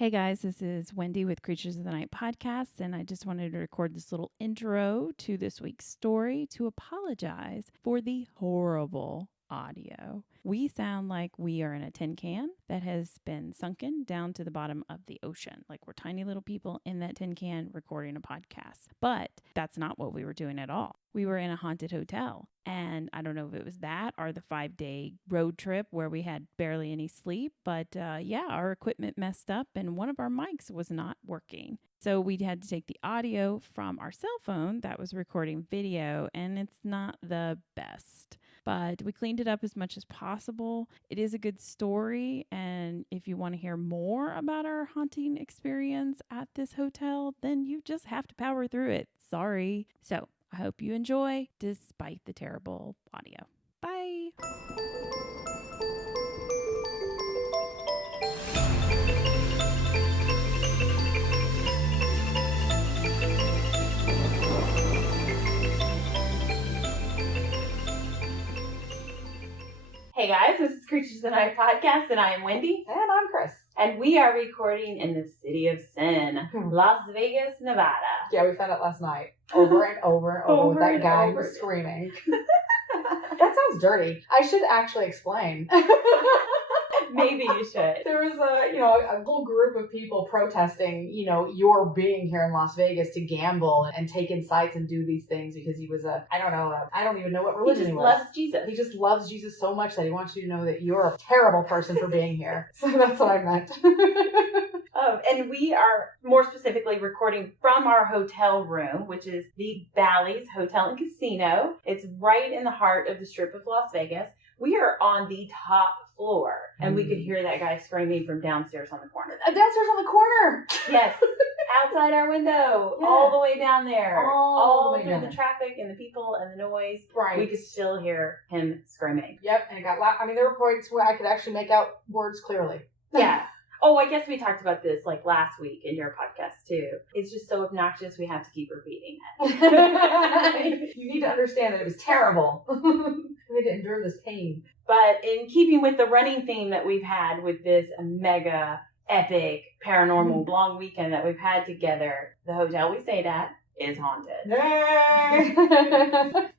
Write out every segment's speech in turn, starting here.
Hey guys, this is Wendy with Creatures of the Night Podcast, and I just wanted to record this little intro to this week's story to apologize for the horrible audio. We sound like we are in a tin can that has been sunken down to the bottom of the ocean. Like we're tiny little people in that tin can recording a podcast. But that's not what we were doing at all. We were in a haunted hotel. And I don't know if it was that or the 5-day road trip where we had barely any sleep. But our equipment messed up and one of our mics was not working. So we had to take the audio from our cell phone that was recording video, and it's not the best. But we cleaned it up as much as possible. It is a good story, and if you want to hear more about our haunting experience at this hotel, then you just have to power through it. Sorry. So I hope you enjoy despite the terrible audio. Bye. Hey guys, this is Creatures of the Night Podcast, and I am Wendy. And I'm Chris. And we are recording in the city of sin, Las Vegas, Nevada. Yeah, we found it last night. Over and over and over with that guy screaming. That sounds dirty. I should actually explain. Maybe you should. There was a whole group of people protesting, your being here in Las Vegas to gamble and take in sights and do these things because he was I don't even know what religion he was. He just loves Jesus. He just loves Jesus so much that he wants you to know that you're a terrible person for being here. So that's what I meant. And we are more specifically recording from our hotel room, which is the Bally's Hotel and Casino. It's right in the heart of the Strip of Las Vegas. We are on the top floor, and we could hear that guy screaming from downstairs on the corner. Downstairs on the corner! Yes. Outside our window, all the way down there. All through the traffic and the people and the noise. Right. We could still hear him screaming. Yep, and it got loud. I mean, there were points where I could actually make out words clearly. Yeah. Oh, I guess we talked about this last week in your podcast too. It's just so obnoxious we have to keep repeating it. You need to understand that it was terrible. We had to endure this pain. But in keeping with the running theme that we've had with this mega epic paranormal long weekend that we've had together, the hotel we stayed at is haunted. Yay!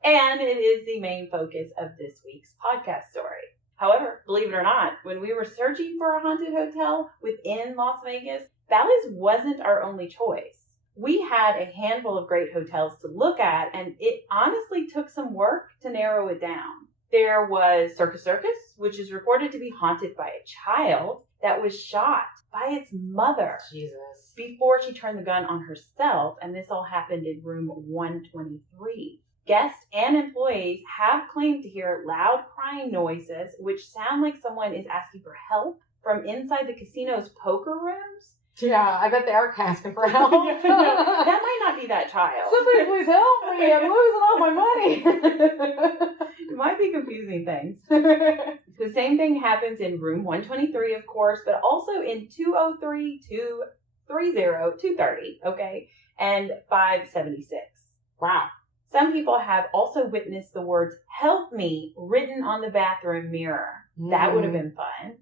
And it is the main focus of this week's podcast story. However, believe it or not, when we were searching for a haunted hotel within Las Vegas, Bally's wasn't our only choice. We had a handful of great hotels to look at, and it honestly took some work to narrow it down. There was Circus, which is reported to be haunted by a child that was shot by its mother. Jesus. Before she turned the gun on herself, and this all happened in room 123. Guests and employees have claimed to hear loud crying noises, which sound like someone is asking for help from inside the casino's poker rooms. Yeah, I bet they are asking for help. That might not be that child. Somebody please help me. I'm losing all my money. It might be confusing things. The same thing happens in room 123, of course, but also in 203, 230, 230, okay, and 576. Wow. Some people have also witnessed the words, "help me," written on the bathroom mirror. That would have been fun.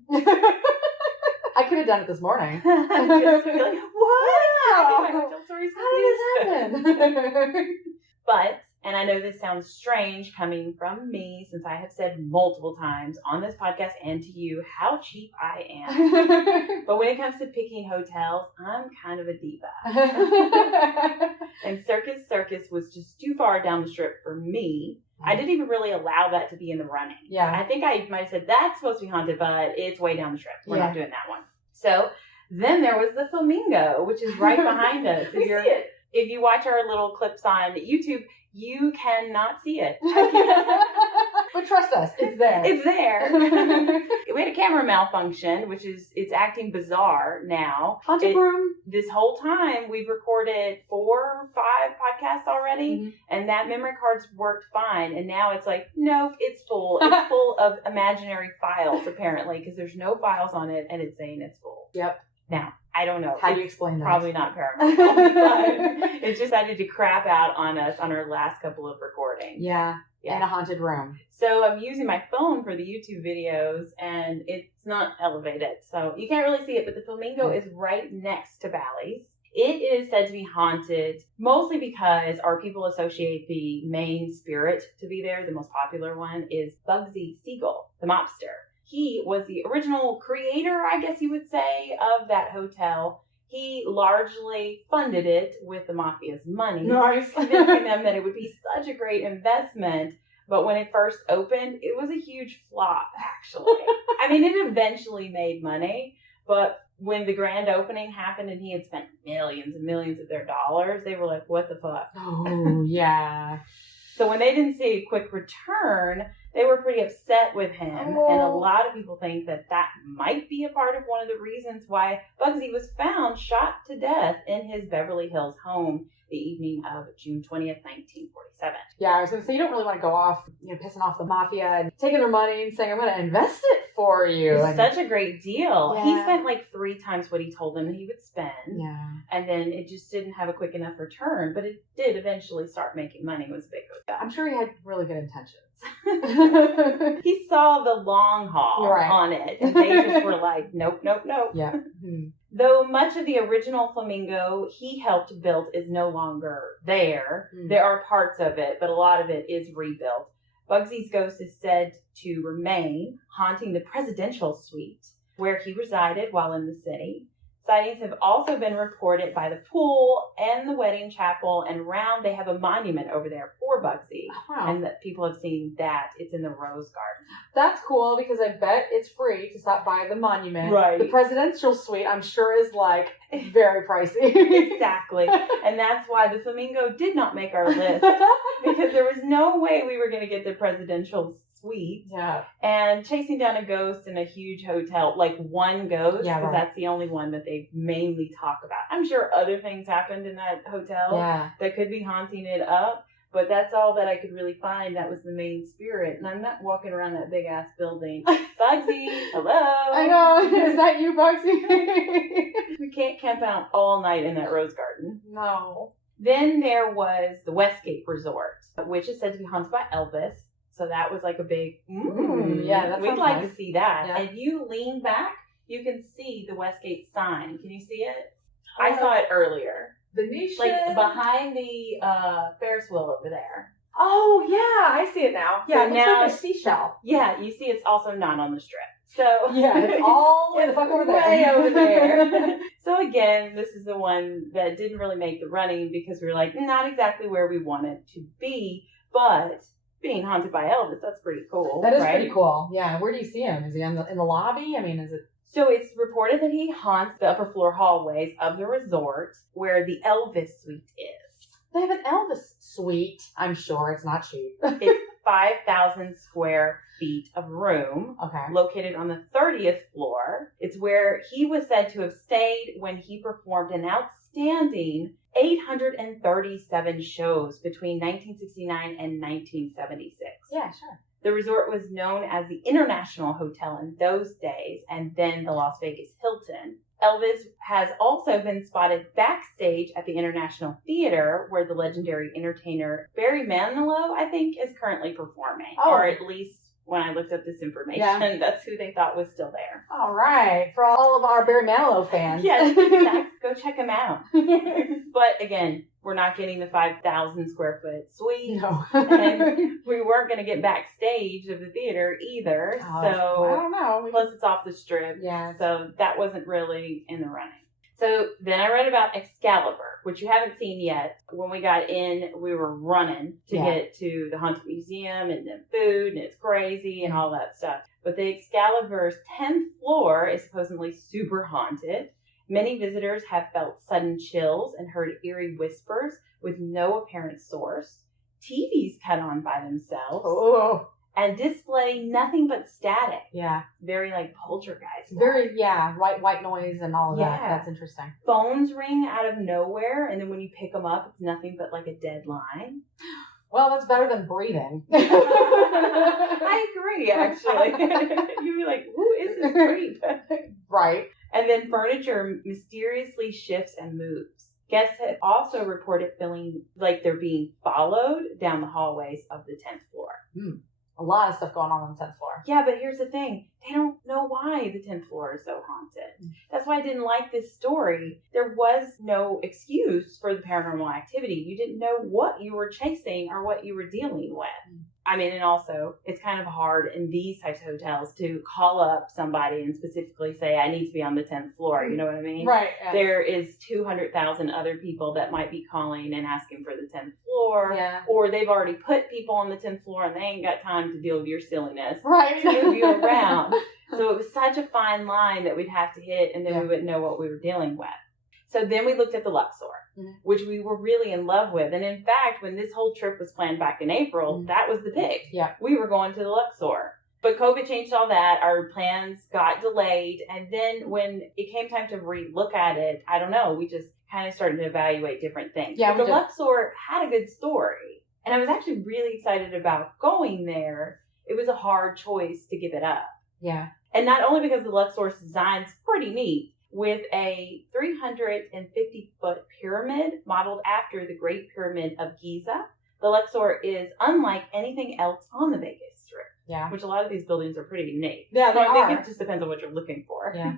I could have done it this morning. Just to be like, what? Wow. How did this happen? But, and I know this sounds strange coming from me, since I have said multiple times on this podcast and to you how cheap I am. But when it comes to picking hotels, I'm kind of a diva. And Circus was just too far down the strip for me. I didn't even really allow that to be in the running. Yeah. I think I might have said, that's supposed to be haunted, but it's way down the strip. We're not doing that one. So then there was the Flamingo, which is right behind us. We see it. If you watch our little clips on YouTube, you cannot see it. But trust us, it's there. It's there. We had a camera malfunction, it's acting bizarre now. Haunted room. This whole time, we've recorded 4 or 5 podcasts already, and that memory card's worked fine. And now it's like, nope, it's full. It's full of imaginary files, apparently, because there's no files on it, and it's saying it's full. Yep. Now, I don't know. How do you explain that? Probably not paranormal. It just decided to crap out on us on our last couple of recordings. Yeah. in a haunted room. So I'm using my phone for the YouTube videos, and it's not elevated, so you can't really see it, but the flamingo is right next to Bally's. It is said to be haunted, mostly because our people associate the main spirit to be there. The most popular one is Bugsy Siegel, the mobster. He was the original creator, I guess you would say, of that hotel. He largely funded it with the mafia's money, Nice. convincing them that it would be such a great investment. But when it first opened, it was a huge flop, actually. I mean, it eventually made money, but when the grand opening happened and he had spent millions and millions of their dollars, they were like, what the fuck? Oh, yeah. So when they didn't see a quick return, they were pretty upset with him. Oh. And a lot of people think that that might be a part of one of the reasons why Bugsy was found shot to death in his Beverly Hills home the evening of June 20th, 1947. Yeah, I was going to say, you don't really want to go off, pissing off the mafia and taking their money and saying, I'm going to invest it for you. It's such a great deal. Yeah. He spent like 3 times what he told them he would spend. Yeah. And then it just didn't have a quick enough return, but it did eventually start making money. It was a big hotel. I'm sure he had really good intentions. He saw the long haul on it, and they just were like, nope, nope, nope. Yeah. Mm-hmm. Though much of the original flamingo he helped build is no longer there, there are parts of it, but a lot of it is rebuilt. Bugsy's ghost is said to remain haunting the presidential suite where he resided while in the city. Sightings have also been reported by the pool and the wedding chapel, and around they have a monument over there for Bugsy. Oh, wow. And that people have seen that. It's in the Rose Garden. That's cool because I bet it's free to stop by the monument. Right. The presidential suite, I'm sure, is like very pricey. Exactly. And that's why the flamingo did not make our list, because there was no way we were going to get the presidential suite. Yeah. And chasing down a ghost in a huge hotel, like one ghost, Yeah, because right. that's the only one that they mainly talk about. I'm sure other things happened in that hotel that could be haunting it up, but that's all that I could really find. That was the main spirit. And I'm not walking around that big ass building. Bugsy, hello. I know. Is that you, Bugsy? We can't camp out all night in that Rose Garden. No. Then there was the Westgate Resort, which is said to be haunted by Elvis. So that was like a big, yeah, that we'd sounds like nice. to see that. Yeah. And you lean back, you can see the Westgate sign. Can you see it? I saw it earlier. Venetian. Like behind the Ferris wheel over there. Oh, yeah, I see it now. So Yeah, it looks now- like a seashell. Yeah, you see it's also not on the strip. So Yeah, it's all the way the fuck over there. way over there. So again, this is the one that didn't really make the running because we were like, not exactly where we wanted to be, but being haunted by Elvis, that's pretty cool. That is right? pretty cool. Yeah, where do you see him? Is he in the lobby? I mean, is it... So it's reported that he haunts the upper floor hallways of the resort where the Elvis suite is. They have an Elvis suite. I'm sure it's not cheap. It's 5,000 square feet of room. Okay. Located on the 30th floor. It's where he was said to have stayed when he performed an outstanding 837 shows between 1969 and 1976. Yeah, sure. The resort was known as the International Hotel in those days, and then the Las Vegas Hilton. Elvis has also been spotted backstage at the International Theater, where the legendary entertainer Barry Manilow, I think, is currently performing. Oh. Or at least when I looked up this information, that's who they thought was still there. All right. For all of our Barry Manilow fans. Yes, go check him out. But again, we're not getting the 5,000 square foot suite. No. And we weren't going to get backstage of the theater either. I So don't know. plus it's off the strip. Yeah. So that wasn't really in the running. So then I read about Excalibur, which you haven't seen yet. When we got in, we were running to get to the Haunted Museum and the food, and it's crazy and all that stuff. But the Excalibur's 10th floor is supposedly super haunted. Many visitors have felt sudden chills and heard eerie whispers with no apparent source. TVs cut on by themselves. Oh. And display nothing but static. Yeah. Very like poltergeist. Very, white noise and all of that. Yeah. That's interesting. Phones ring out of nowhere, and then when you pick them up, it's nothing but like a dead line. Well, that's better than breathing. I agree, actually. You'd be like, who is this creep? Right. And then furniture mysteriously shifts and moves. Guests had also reported feeling like they're being followed down the hallways of the 10th floor. A lot of stuff going on the 10th floor. Yeah, but here's the thing. They don't know why the 10th floor is so haunted. That's why I didn't like this story. There was no excuse for the paranormal activity. You didn't know what you were chasing or what you were dealing with. I mean, and also, it's kind of hard in these types of hotels to call up somebody and specifically say, I need to be on the 10th floor. You know what I mean? Right. Yeah. There is 200,000 other people that might be calling and asking for the 10th floor. Yeah. Or they've already put people on the 10th floor and they ain't got time to deal with your silliness. Right. To move you around. So it was such a fine line that we'd have to hit and then we wouldn't know what we were dealing with. So then we looked at the Luxor, which we were really in love with. And in fact, when this whole trip was planned back in April, that was the pick. Yeah. We were going to the Luxor. But COVID changed all that. Our plans got delayed. And then when it came time to re-look at it, I don't know, we just kind of started to evaluate different things. Yeah, but the Luxor had a good story. And I was actually really excited about going there. It was a hard choice to give it up. Yeah. And not only because the Luxor's design's pretty neat, with a 350-foot pyramid modeled after the Great Pyramid of Giza. The Luxor is unlike anything else on the Vegas Strip. Yeah. Which a lot of these buildings are pretty unique. Yeah, they I are. think it just depends on what you're looking for. Yeah.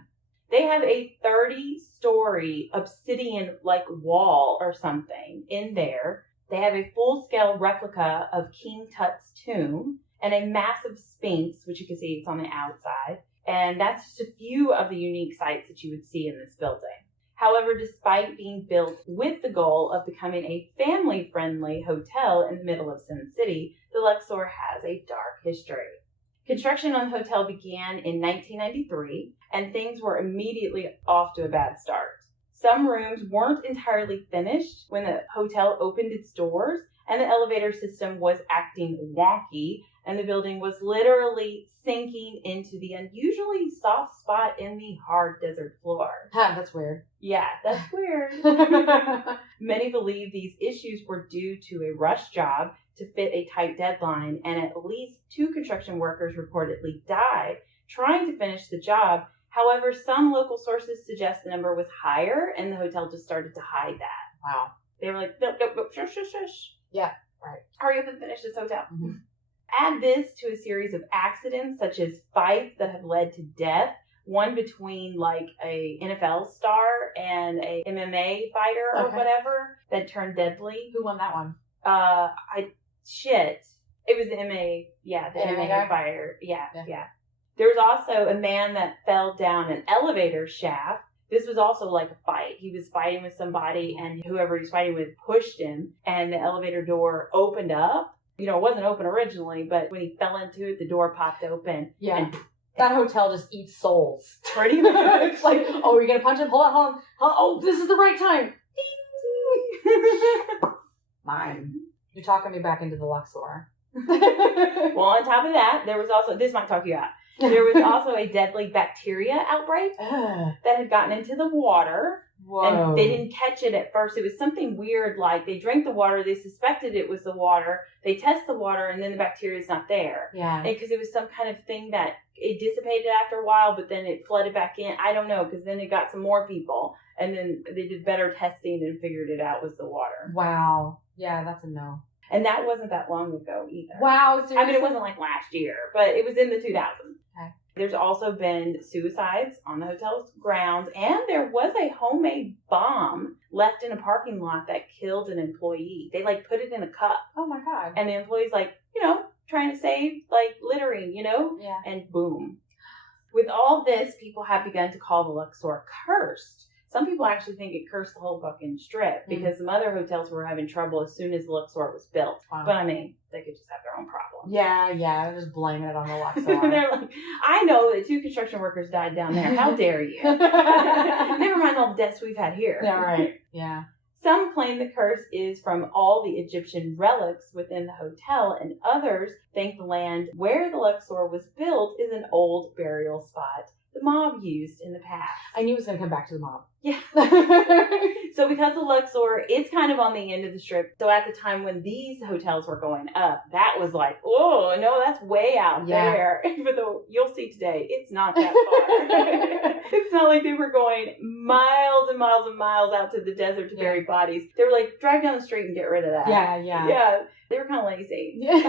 They have a 30-story obsidian-like wall or something in there. They have a full-scale replica of King Tut's tomb and a massive sphinx, which you can see it's on the outside. And that's just a few of the unique sights that you would see in this building. However, despite being built with the goal of becoming a family-friendly hotel in the middle of Sin City, the Luxor has a dark history. Construction on the hotel began in 1993, and things were immediately off to a bad start. Some rooms weren't entirely finished when the hotel opened its doors, and the elevator system was acting wonky, and the building was literally sinking into the unusually soft spot in the hard desert floor. That's weird. Yeah, that's weird. Many believe these issues were due to a rush job to fit a tight deadline, and at least 2 construction workers reportedly died trying to finish the job. However, some local sources suggest the number was higher, and the hotel just started to hide that. Wow. They were like, nope, shush. Yeah, right. Hurry up and finish this hotel. Mm-hmm. Add this to a series of accidents, such as fights that have led to death. One between like a NFL star and a MMA fighter or whatever that turned deadly. Who won that one? It was the MMA. Yeah, the MMA guy? fighter. Yeah. There was also a man that fell down an elevator shaft. This was also like a fight. He was fighting with somebody, and whoever he was fighting with pushed him, and the elevator door opened up. You know, it wasn't open originally, but when he fell into it, the door popped open. Yeah. And that hotel just eats souls. Pretty much. It's like, oh, are you going to punch him? Hold on. Oh, this is the right time. Ding. Mine. You're talking me back into the Luxor. Well, on top of that, there was also, this might talk you out. There was also a deadly bacteria outbreak that had gotten into the water. Whoa. And they didn't catch it at first. It was something weird, like they drank the water, they suspected it was the water, they test the water, and then the bacteria is not there. Yeah. Because it was some kind of thing that it dissipated after a while, but then it flooded back in. I don't know, because then it got some more people, and then they did better testing and figured it out was the water. Wow. Yeah, that's a no. And that wasn't that long ago either. Wow, seriously? I mean, it wasn't like last year, but it was in the 2000s. Okay. There's also been suicides on the hotel's grounds, and there was a homemade bomb left in a parking lot that killed an employee. They, like, put it in a cup. Oh, my God. And the employee's like, you know, trying to save, like, littering, you know? Yeah. And boom. With all this, people have begun to call the Luxor cursed. Some people actually think it cursed the whole fucking strip because some other hotels were having trouble as soon as the Luxor was built. Wow. But I mean, they could just have their own problems. Yeah, they're just blaming it on the Luxor. They're like, I know that 2 construction workers died down there. How dare you? Never mind all the deaths we've had here. Yeah, right. Yeah. Some claim the curse is from all the Egyptian relics within the hotel, and others think the land where the Luxor was built is an old burial spot the mob used in the past. I knew it was going to come back to the mob. Yeah. So because the Luxor is kind of on the end of the strip, so at the time when these hotels were going up, that was like, oh, no, that's way out there. Even though you'll see today, it's not that far. It's not like they were going miles and miles and miles out to the desert to bury bodies. They were like, drive down the street and get rid of that. Yeah. They were kind of lazy. Yeah.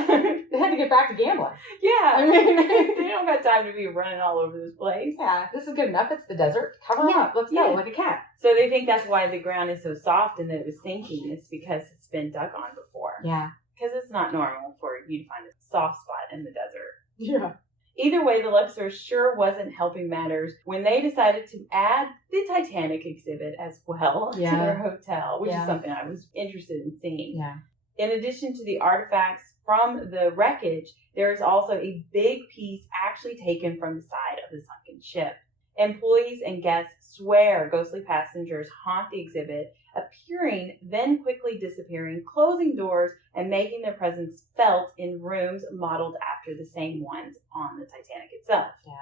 They had to get back to gambling. Yeah. I mean, they don't got time to be running all over this place. Yeah. This is good enough. It's the desert. Cover them up. Let's go. Like a cat. So they think that's why the ground is so soft and that it was sinking. It's because it's been dug on before. Yeah. Because it's not normal for you to find a soft spot in the desert. Yeah. Either way, the Luxor sure wasn't helping matters when they decided to add the Titanic exhibit as well to their hotel, which is something I was interested in seeing. Yeah. In addition to the artifacts from the wreckage, there is also a big piece actually taken from the side of the sunken ship. Employees and guests swear ghostly passengers haunt the exhibit, appearing, then quickly disappearing, closing doors, and making their presence felt in rooms modeled after the same ones on the Titanic itself. Yeah.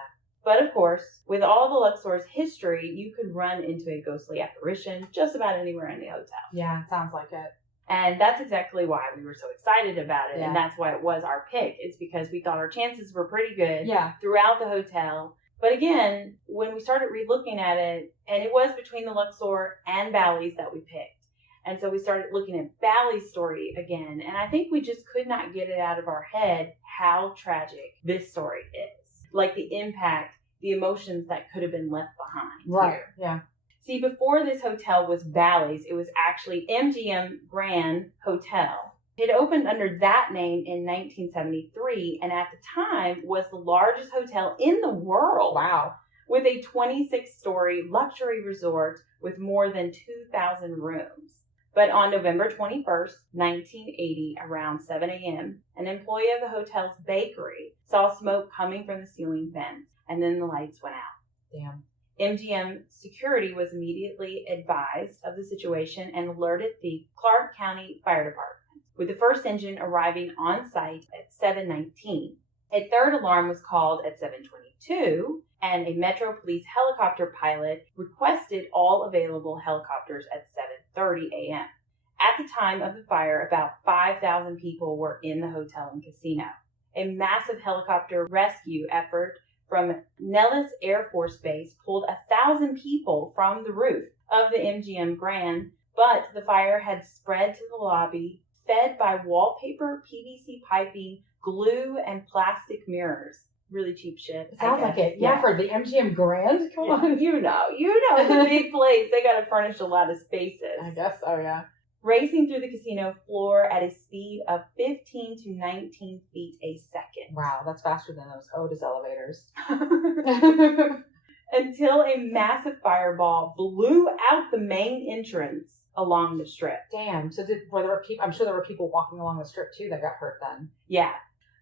But of course, with all the Luxor's history, you could run into a ghostly apparition just about anywhere in the hotel. Yeah, sounds like it. And that's exactly why we were so excited about it. Yeah. And that's why it was our pick. It's because we thought our chances were pretty good throughout the hotel. But again, when we started re-looking at it, and it was between the Luxor and Bally's that we picked. And so we started looking at Bally's story again. And I think we just could not get it out of our head how tragic this story is. Like the impact, the emotions that could have been left behind here. Yeah. See, before this hotel was Bally's, it was actually MGM Grand Hotel. It opened under that name in 1973, and at the time was the largest hotel in the world. Wow. With a 26-story luxury resort with more than 2,000 rooms. But on November 21st, 1980, around 7 a.m., an employee of the hotel's bakery saw smoke coming from the ceiling vents, and then the lights went out. Damn. MGM security was immediately advised of the situation and alerted the Clark County Fire Department, with the first engine arriving on site at 7:19. A third alarm was called at 7:22, and a Metro Police helicopter pilot requested all available helicopters at 7:30 a.m. At the time of the fire, about 5,000 people were in the hotel and casino. A massive helicopter rescue effort from Nellis Air Force Base pulled 1,000 people from the roof of the MGM Grand, but the fire had spread to the lobby, fed by wallpaper, PVC piping, glue, and plastic mirrors. Really cheap shit. Sounds like it. Yeah, for the MGM Grand? Come on. You know, it's a big place. They got to furnish a lot of spaces. I guess so, yeah. Racing through the casino floor at a speed of 15 to 19 feet a second. Wow, that's faster than those Otis elevators. Until a massive fireball blew out the main entrance along the strip. Damn. So I'm sure there were people walking along the strip too that got hurt then. Yeah.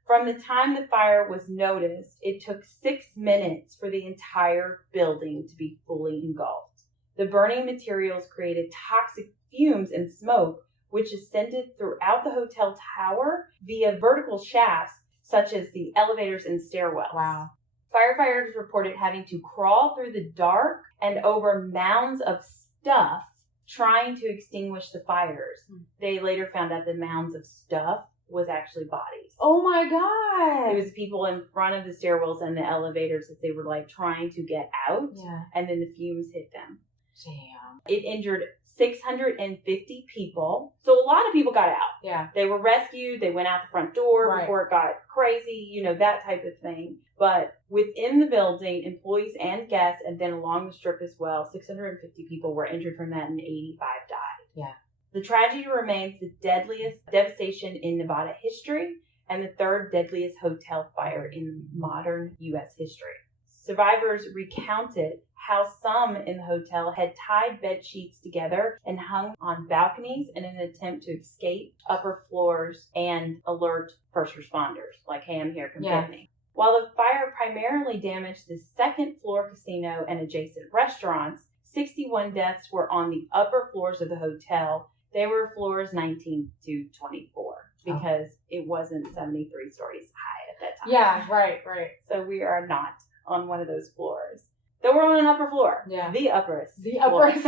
From the time the fire was noticed, it took 6 minutes for the entire building to be fully engulfed. The burning materials created toxic fumes and smoke, which ascended throughout the hotel tower via vertical shafts, such as the elevators and stairwells. Wow. Firefighters reported having to crawl through the dark and over mounds of stuff trying to extinguish the fires. They later found out the mounds of stuff was actually bodies. Oh my God. It was people in front of the stairwells and the elevators that they were like trying to get out. Yeah. And then the fumes hit them. Damn. It injured 650 people. So a lot of people got out. Yeah. They were rescued. They went out the front door before it got crazy, that type of thing. But within the building, employees and guests, and then along the strip as well, 650 people were injured from that and 85 died. Yeah. The tragedy remains the deadliest devastation in Nevada history and the third deadliest hotel fire in modern U.S. history. Survivors recounted how some in the hotel had tied bed sheets together and hung on balconies in an attempt to escape upper floors and alert first responders, like, hey, I'm here, come get me. While the fire primarily damaged the second floor casino and adjacent restaurants, 61 deaths were on the upper floors of the hotel. They were floors 19 to 24 because it wasn't 73 stories high at that time. Yeah, right. So we are not on one of those floors. They were on an upper floor. Yeah. The upperest. The floor. upperest.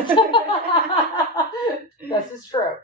This is true.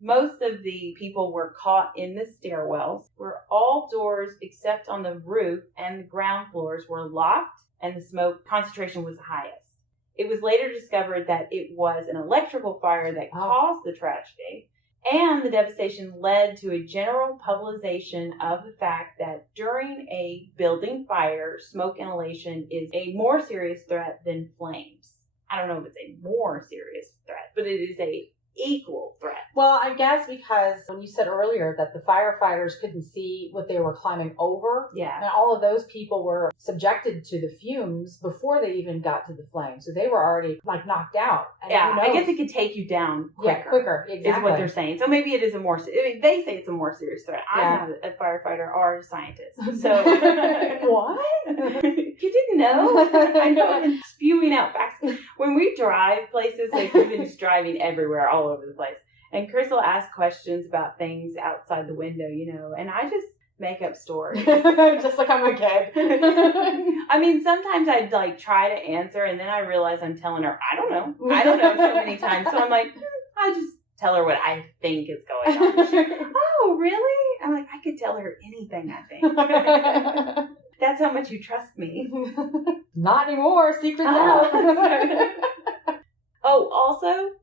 Most of the people were caught in the stairwells, where all doors except on the roof and the ground floors were locked, and the smoke concentration was the highest. It was later discovered that it was an electrical fire that caused the tragedy, and the devastation led to a general publicization of the fact that during a building fire, smoke inhalation is a more serious threat than flames. I don't know if it's a more serious threat, but it is a equal threat. Well, I guess because when you said earlier that the firefighters couldn't see what they were climbing over, Yeah. and all of those people were subjected to the fumes before they even got to the flames, so they were already like knocked out. And Yeah, I guess it could take you down quicker. Yeah, quicker, exactly. Is what they're saying. So maybe it is a more, they say it's a more serious threat. I'm not a firefighter or a scientist. So. What? You didn't know? I know I've been spewing out facts. When we drive places, like we've been just driving everywhere, all over the place. And Chris will ask questions about things outside the window, and I just make up stories. Just like I'm a kid. I mean, sometimes I'd like try to answer and then I realize I'm telling her, I don't know so many times. So I'm like, I just tell her what I think is going on. She, oh, really? I'm like, I could tell her anything, I think. That's how much you trust me. Not anymore. Secrets out. Oh, also,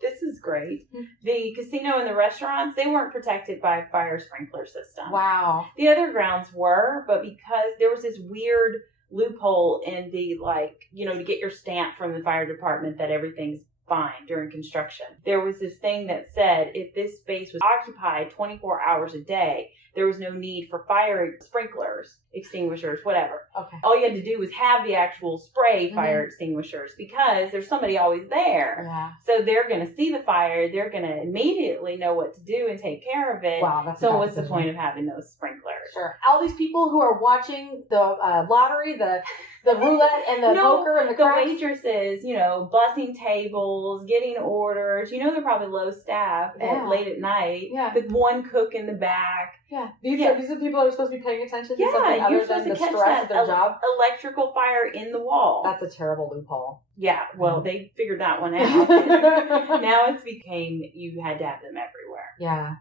this is great. The casino and the restaurants, they weren't protected by a fire sprinkler system. Wow. The other grounds were, but because there was this weird loophole in the, to get your stamp from the fire department that everything's fine during construction. There was this thing that said if this space was occupied 24 hours a day, there was no need for fire sprinklers, extinguishers, whatever. Okay. All you had to do was have the actual spray fire extinguishers because there's somebody always there. Yeah. So they're going to see the fire. They're going to immediately know what to do and take care of it. Wow. That's so what's the point of having those sprinklers? Sure. All these people who are watching the lottery, the roulette and the poker and the craps. Waitresses, bussing tables, getting orders. They're probably low staff late at night. Yeah. With one cook in the back. Yeah. These are people who are supposed to be paying attention to something you're other supposed than to the catch stress of their job. Electrical fire in the wall. That's a terrible loophole. Yeah. Well, they figured that one out. Now it's became you had to have them everywhere. Yeah.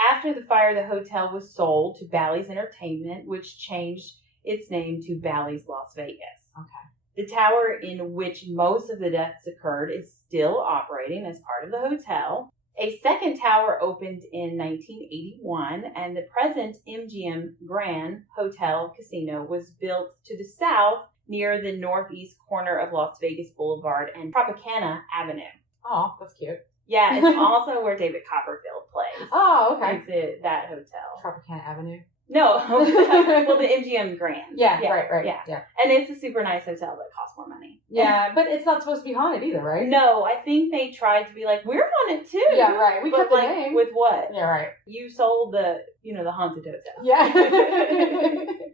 After the fire, the hotel was sold to Bally's Entertainment, which changed its name to Bally's Las Vegas. Okay. The tower in which most of the deaths occurred is still operating as part of the hotel. A second tower opened in 1981, and the present MGM Grand Hotel Casino was built to the south near the northeast corner of Las Vegas Boulevard and Tropicana Avenue. Oh, that's cute. Yeah, it's also where David Copperfield plays. Oh, okay. It's that hotel. Tropicana Avenue. No, well, the MGM Grand. Yeah, right. Yeah. And it's a super nice hotel that costs more money. Yeah, but it's not supposed to be haunted either, right? No, I think they tried to be like, we're on it too. Yeah, right. We kept the name. With what? Yeah, right. You sold the haunted hotel. Yeah.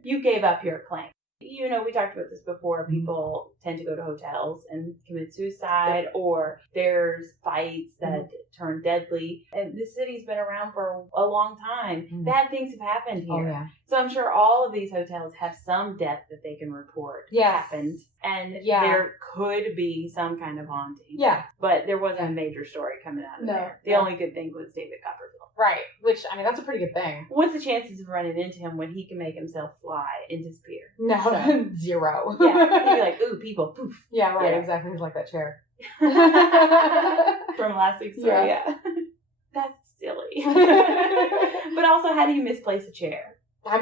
You gave up your claim. We talked about this before. People tend to go to hotels and commit suicide, or there's fights that turn deadly. And this city's been around for a long time. Bad things have happened here. Oh, yeah. So I'm sure all of these hotels have some death that they can report happened. And there could be some kind of haunting. Yeah. But there wasn't a major story coming out of there. The only good thing was David Copperfield. Right. Which, that's a pretty good thing. What's the chances of running into him when he can make himself fly and disappear? No, 0. Yeah. He'd be like, ooh, people, poof. Yeah, right. Exactly. He's like that chair. From last week's story, That's silly. But also, how do you misplace a chair? Right?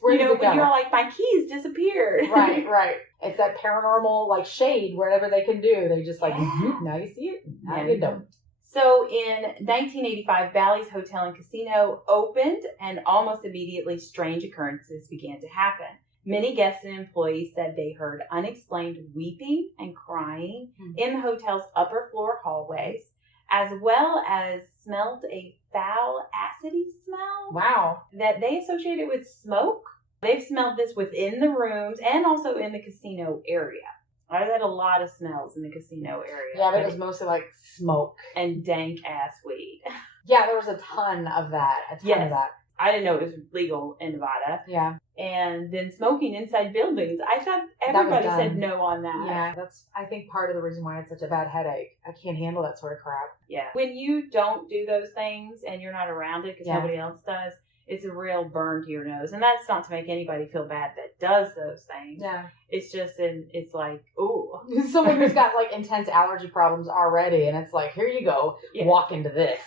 Where does it go? When you're like, my keys disappeared. Right. It's that paranormal, shade, whatever they can do. They just zoop, now you see it, now you don't. So in 1985, Bally's Hotel and Casino opened, and almost immediately strange occurrences began to happen. Many guests and employees said they heard unexplained weeping and crying in the hotel's upper floor hallways, as well as smelled a foul, acidy smell. Wow. That they associated with smoke. They've smelled this within the rooms and also in the casino area. I've had a lot of smells in the casino area. Yeah, but it was mostly smoke. And dank ass weed. Yeah, there was a ton of that. Of that. I didn't know it was legal in Nevada. Yeah. And then smoking inside buildings. I thought everybody said no on that. Yeah, that's, I think, part of the reason why it's such a bad headache. I can't handle that sort of crap. Yeah. When you don't do those things and you're not around it because nobody else does, it's a real burn to your nose. And that's not to make anybody feel bad that does those things. Yeah. It's just, it's like, ooh. Someone who's got like intense allergy problems already, and it's like, here you go, walk into this.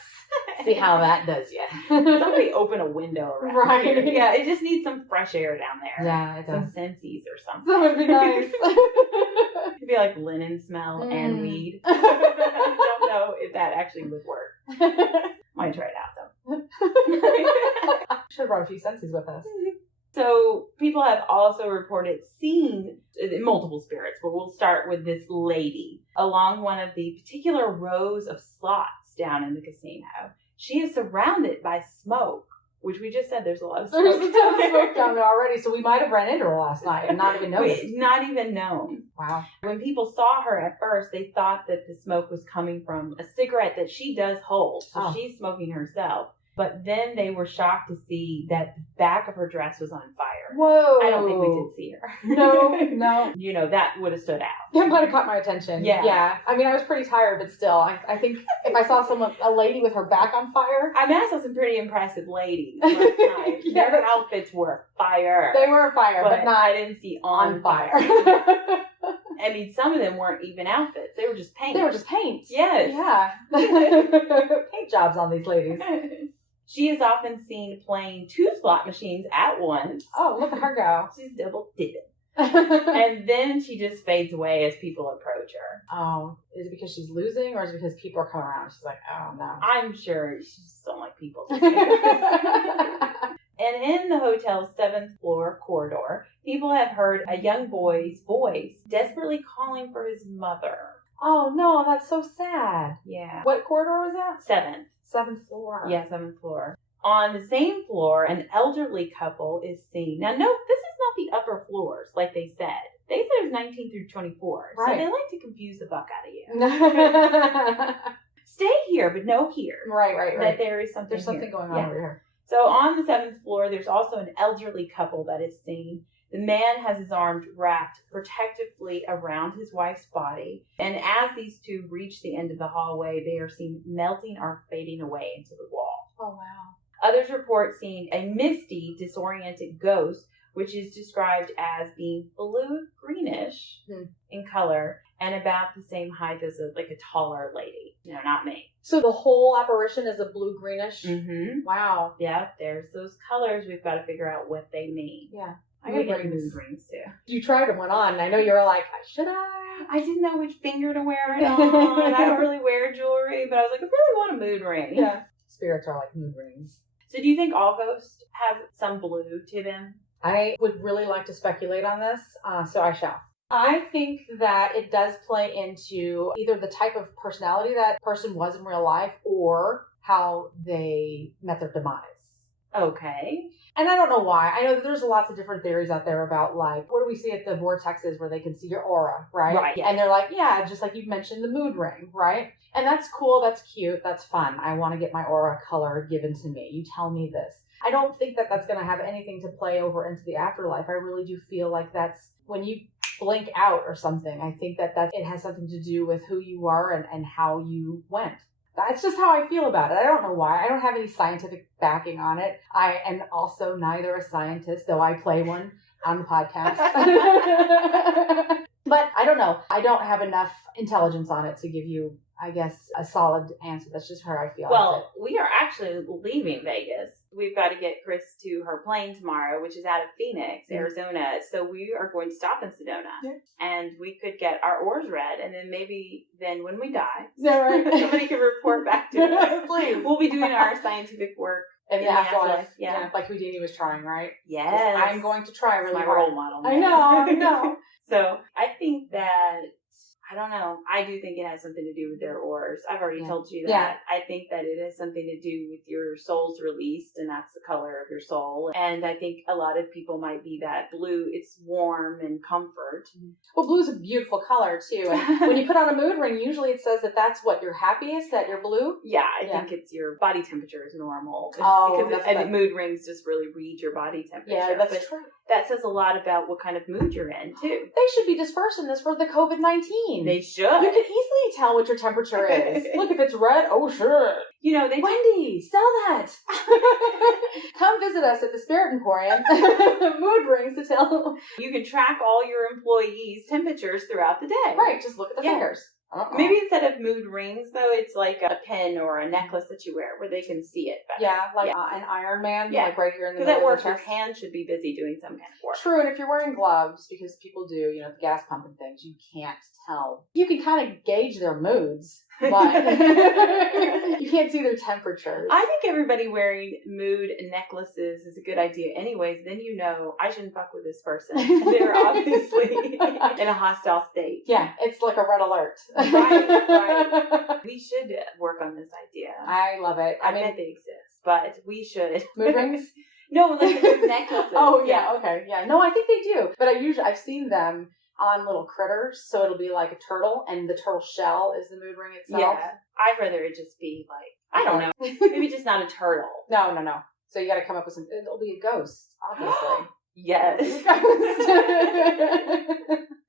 See how that does you. Somebody open a window around here. Yeah, it just needs some fresh air down there. Yeah, it does. Some Scentsies or something. That would be nice. It'd be like linen smell and weed. I don't know if that actually would work. Might try it out though. Should have brought a few Scentsies with us. So people have also reported seeing multiple spirits, but we'll start with this lady along one of the particular rows of slots down in the casino. She is surrounded by smoke, which we just said there's a lot of smoke. There's a ton of smoke down there already, so we might have ran into her last night and not even noticed. Not even known. Wow. When people saw her at first, they thought that the smoke was coming from a cigarette that she does hold, so she's smoking herself. But then they were shocked to see that the back of her dress was on fire. Whoa. I don't think we did see her. No. You know, that would have stood out. That might have caught my attention. Yeah. I mean, I was pretty tired, but still, I think if I saw a lady with her back on fire. I mean, I saw some pretty impressive ladies last night. Their outfits were fire. They were fire, but not, I didn't see on fire. I mean, some of them weren't even outfits. They were just paint. They were just paint. Yes. Yeah. Paint jobs on these ladies. She is often seen playing 2 slot machines at once. Oh, look at her go. She's double dipping. And then she just fades away as people approach her. Oh, is it because she's losing or is it because people are coming around? She's like, oh no. I'm sure she just don't like people. And in the hotel's 7th floor corridor, people have heard a young boy's voice desperately calling for his mother. Oh no, that's so sad. Yeah. What corridor was that? 7th floor. Yeah, 7th floor. On the same floor, an elderly couple is seen. Now, note, this is not the upper floors, like they said. They said it was 19 through 24. Right. So they like to confuse the fuck out of you. Stay here, but no here. Right. That there is something There's something going on over here. So on the 7th floor, there's also an elderly couple that is seen. The man has his arms wrapped protectively around his wife's body. And as these two reach the end of the hallway, they are seen melting or fading away into the wall. Oh, wow. Others report seeing a misty, disoriented ghost, which is described as being blue-greenish in color and about the same height as a taller lady. Not me. So the whole apparition is a blue-greenish? Mm-hmm. Wow. Yeah, there's those colors. We've got to figure out what they mean. Yeah. I gotta get mood rings too. You tried one on. I know you were like, should I? I didn't know which finger to wear it on. I don't really wear jewelry, but I was like, I really want a mood ring. Yeah. Spirits are like mood rings. So do you think all ghosts have some blue to them? I would really like to speculate on this, so I shall. I think that it does play into either the type of personality that person was in real life or how they met their demise. Okay. And I don't know why. I know that there's lots of different theories out there about, like, what do we see at the vortexes where they can see your aura, right? Right. Yes. And they're like, yeah, just like you mentioned, the mood ring, right? And that's cool. That's cute. That's fun. I want to get my aura color given to me. You tell me this. I don't think that that's going to have anything to play over into the afterlife. I really do feel like that's when you blink out or something. I think that it has something to do with who you are and how you went. That's just how I feel about it. I don't know why. I don't have any scientific backing on it. I am also neither a scientist, though I play one on the podcast. But I don't know. I don't have enough intelligence on it to give you, I guess, a solid answer. That's just how I feel. Well, we are actually leaving Vegas. We've got to get Chris to her plane tomorrow, which is out of Phoenix, Arizona. So we are going to stop in Sedona. And we could get our oars read. And then maybe when we die, somebody can report back to us. Please. We'll be doing our scientific work. In the afterlife. Yeah. Like Houdini was trying, right? Yes. I'm going to try really hard. My role model. I know. So I think that I don't know. I do think it has something to do with their auras. I've already told you that. Yeah. I think that it has something to do with your soul's released, and that's the color of your soul. And I think a lot of people might be that blue. It's warm and comfort. Well, blue's a beautiful color, too. And when you put on a mood ring, usually it says that that's what, you're happiest, that you're blue? Yeah, I think it's your body temperature is normal. Because mood rings just really read your body temperature. Yeah, that's true. That says a lot about what kind of mood you're in, too. They should be dispersing this for the COVID-19. They should. You can easily tell what your temperature is. Look, if it's red, oh, sure. Wendy, sell that. Come visit us at the Spirit Emporium. Mood rings to tell. You can track all your employees' temperatures throughout the day. Right, just look at the fingers. Maybe instead of mood rings, though, it's like a pin or a necklace that you wear where they can see it better. Yeah, like an Iron Man, like right here in the middle because that of works. the Your chest. hand should be busy doing some kind of work. True, and if you're wearing gloves, because people do, the gas pump and things, you can't tell. You can kind of gauge their moods, but you can't see their temperatures. I think everybody wearing mood necklaces is a good idea anyways. Then I shouldn't fuck with this person. They're obviously in a hostile state. Yeah, it's like a red alert. Right. We should work on this idea. I love it. I bet they exist, but we should. Mood rings? No, like the mood necklaces. Oh, yeah, okay. Yeah, no, I think they do. But I've seen them on little critters, so it'll be like a turtle, and the turtle shell is the mood ring itself. Yeah, I'd rather it just be like, I don't know, maybe just not a turtle. No. So you got to come up with it'll be a ghost, obviously. Yes.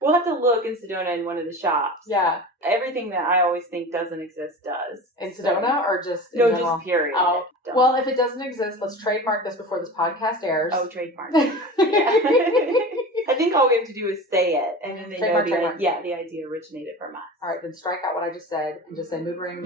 We'll have to look in Sedona in one of the shops. Yeah. Everything that I always think doesn't exist does. In Sedona or just in No, general? just period. Oh. Well, if it doesn't exist, let's trademark this before this podcast airs. Oh, trademark. Yeah. I think all we have to do is say it, and then they know the idea originated from us. All right, then strike out what I just said and just say mood ring,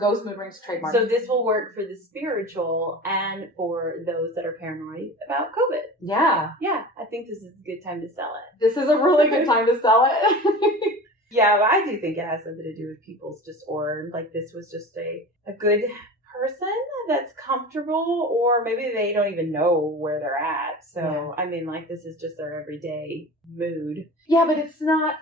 ghost mood rings trademark. So this will work for the spiritual and for those that are paranoid about COVID. Yeah. Yeah, I think this is a good time to sell it. This is a really good time to sell it. Yeah, but I do think it has something to do with people's just aura. Like this was just a good person that's comfortable, or maybe they don't even know where they're at. So, I mean, like, this is just their everyday mood. Yeah, but it's not,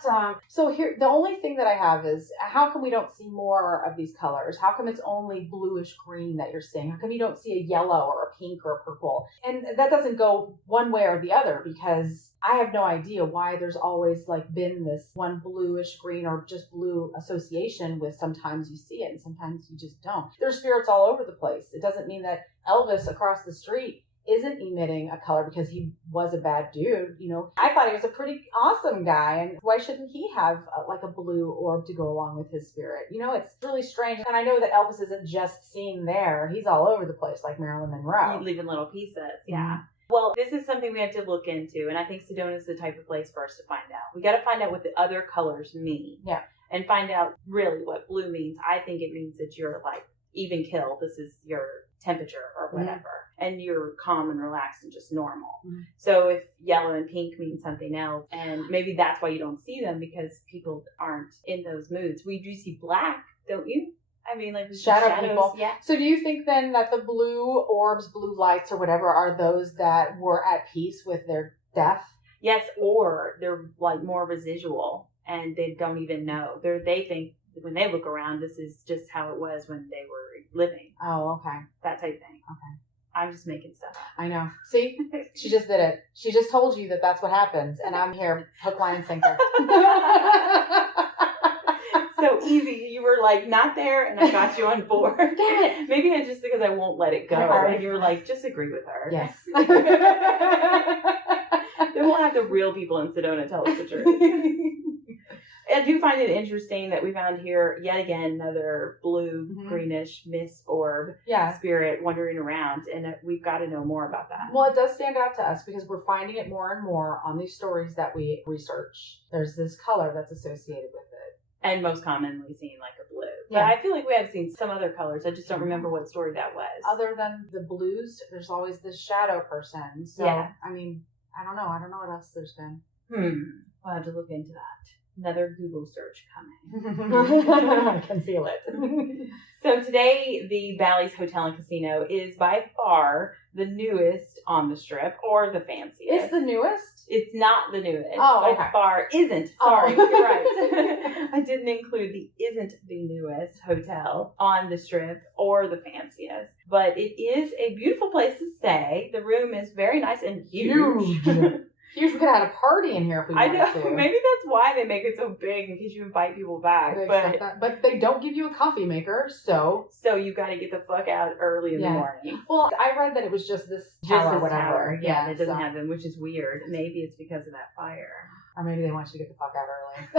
so here, the only thing that I have is, how come we don't see more of these colors? How come it's only bluish green that you're seeing? How come you don't see a yellow or a pink or a purple? And that doesn't go one way or the other, because I have no idea why there's always like been this one bluish green or just blue association with sometimes you see it and sometimes you just don't. There's spirits all over the place. It doesn't mean that Elvis across the street isn't emitting a color because he was a bad dude. I thought he was a pretty awesome guy, and why shouldn't he have like a blue orb to go along with his spirit? It's really strange. And I know that Elvis isn't just seen there. He's all over the place like Marilyn Monroe. You leave in little pieces. Yeah. Mm-hmm. Well, this is something we have to look into, and I think Sedona is the type of place for us to find out. We got to find out what the other colors mean. Yeah. And find out really what blue means. I think it means that you're like even kill. This is your temperature or whatever. Mm-hmm. And you're calm and relaxed and just normal. Mm-hmm. So if yellow and pink mean something else, and maybe that's why you don't see them, because people aren't in those moods. We do see black, don't you? I mean, like shadows. People. Yeah. So do you think then that the blue orbs, blue lights or whatever are those that were at peace with their death? Yes, or they're like more residual and they don't even know. They think when they look around, this is just how it was when they were living. Oh, okay. That type thing. Okay. I'm just making stuff up. I know. See? She just did it. She just told you that that's what happens, and I'm here, hook, line, and sinker. So easy. You were like not there, and I got you on board. Damn it. Maybe it's just because I won't let it go. And you're like, just agree with her. Yes. Then we'll have the real people in Sedona tell us the truth. I do find it interesting that we found here, yet again, another blue, greenish mist orb spirit wandering around, and we've got to know more about that. Well, it does stand out to us because we're finding it more and more on these stories that we research. There's this color that's associated with it. And most commonly seen like a blue. Yeah. But I feel like we have seen some other colors. I just don't remember what story that was. Other than the blues, there's always this shadow person. So, I mean, I don't know. I don't know what else there's been. We'll have to look into that. Another Google search coming. I can feel it. So today, the Bally's Hotel and Casino is by far the newest on the Strip, or the fanciest. It's the newest? It's not the newest. Oh, okay. By far isn't. Sorry, you're right. I didn't include the isn't the newest hotel on the Strip or the fanciest. But it is a beautiful place to stay. The room is very nice and huge. Huge. We could have had a party in here if we wanted I know. to. Maybe that's why they make it so big, in case you invite people back. But they don't give you a coffee maker, so you got to get the fuck out early in the morning. Well, I read that it was just this tower, whatever. Yeah, it doesn't have them, which is weird. Maybe it's because of that fire. Or maybe they want you to get the fuck out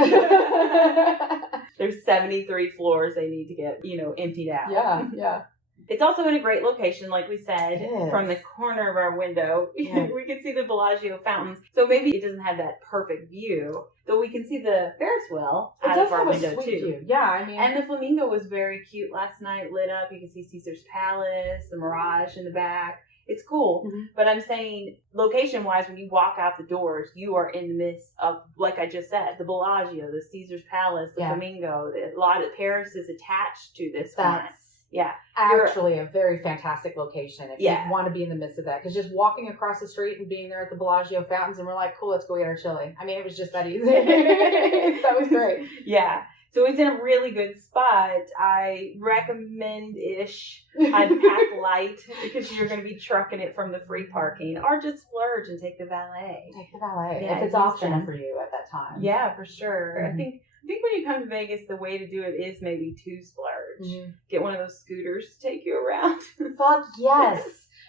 early. There's 73 floors they need to get, emptied out. Yeah. It's also in a great location, like we said, from the corner of our window. Yeah. We can see the Bellagio fountains. So maybe it doesn't have that perfect view, though we can see the Ferris wheel out of our window, too. View. Yeah, I mean. And the flamingo was very cute last night, lit up. You can see Caesar's Palace, the Mirage in the back. It's cool. Mm-hmm. But I'm saying, location-wise, when you walk out the doors, you are in the midst of, like I just said, the Bellagio, the Caesar's Palace, the Flamingo. A lot of Paris is attached to this one. Yeah. Actually a very fantastic location if you want to be in the midst of that. Because just walking across the street and being there at the Bellagio fountains and we're like, cool, let's go get our chili. I mean, it was just that easy. That was great. Yeah. So it's in a really good spot. I recommend-ish. I'd pack light because you're going to be trucking it from the free parking, or just splurge and take the valet. Take the valet if it's optional for you at that time. Yeah, for sure. Mm-hmm. I think when you come to Vegas, the way to do it is maybe to splurge. Mm-hmm. Get one of those scooters to take you around. Fuck yes.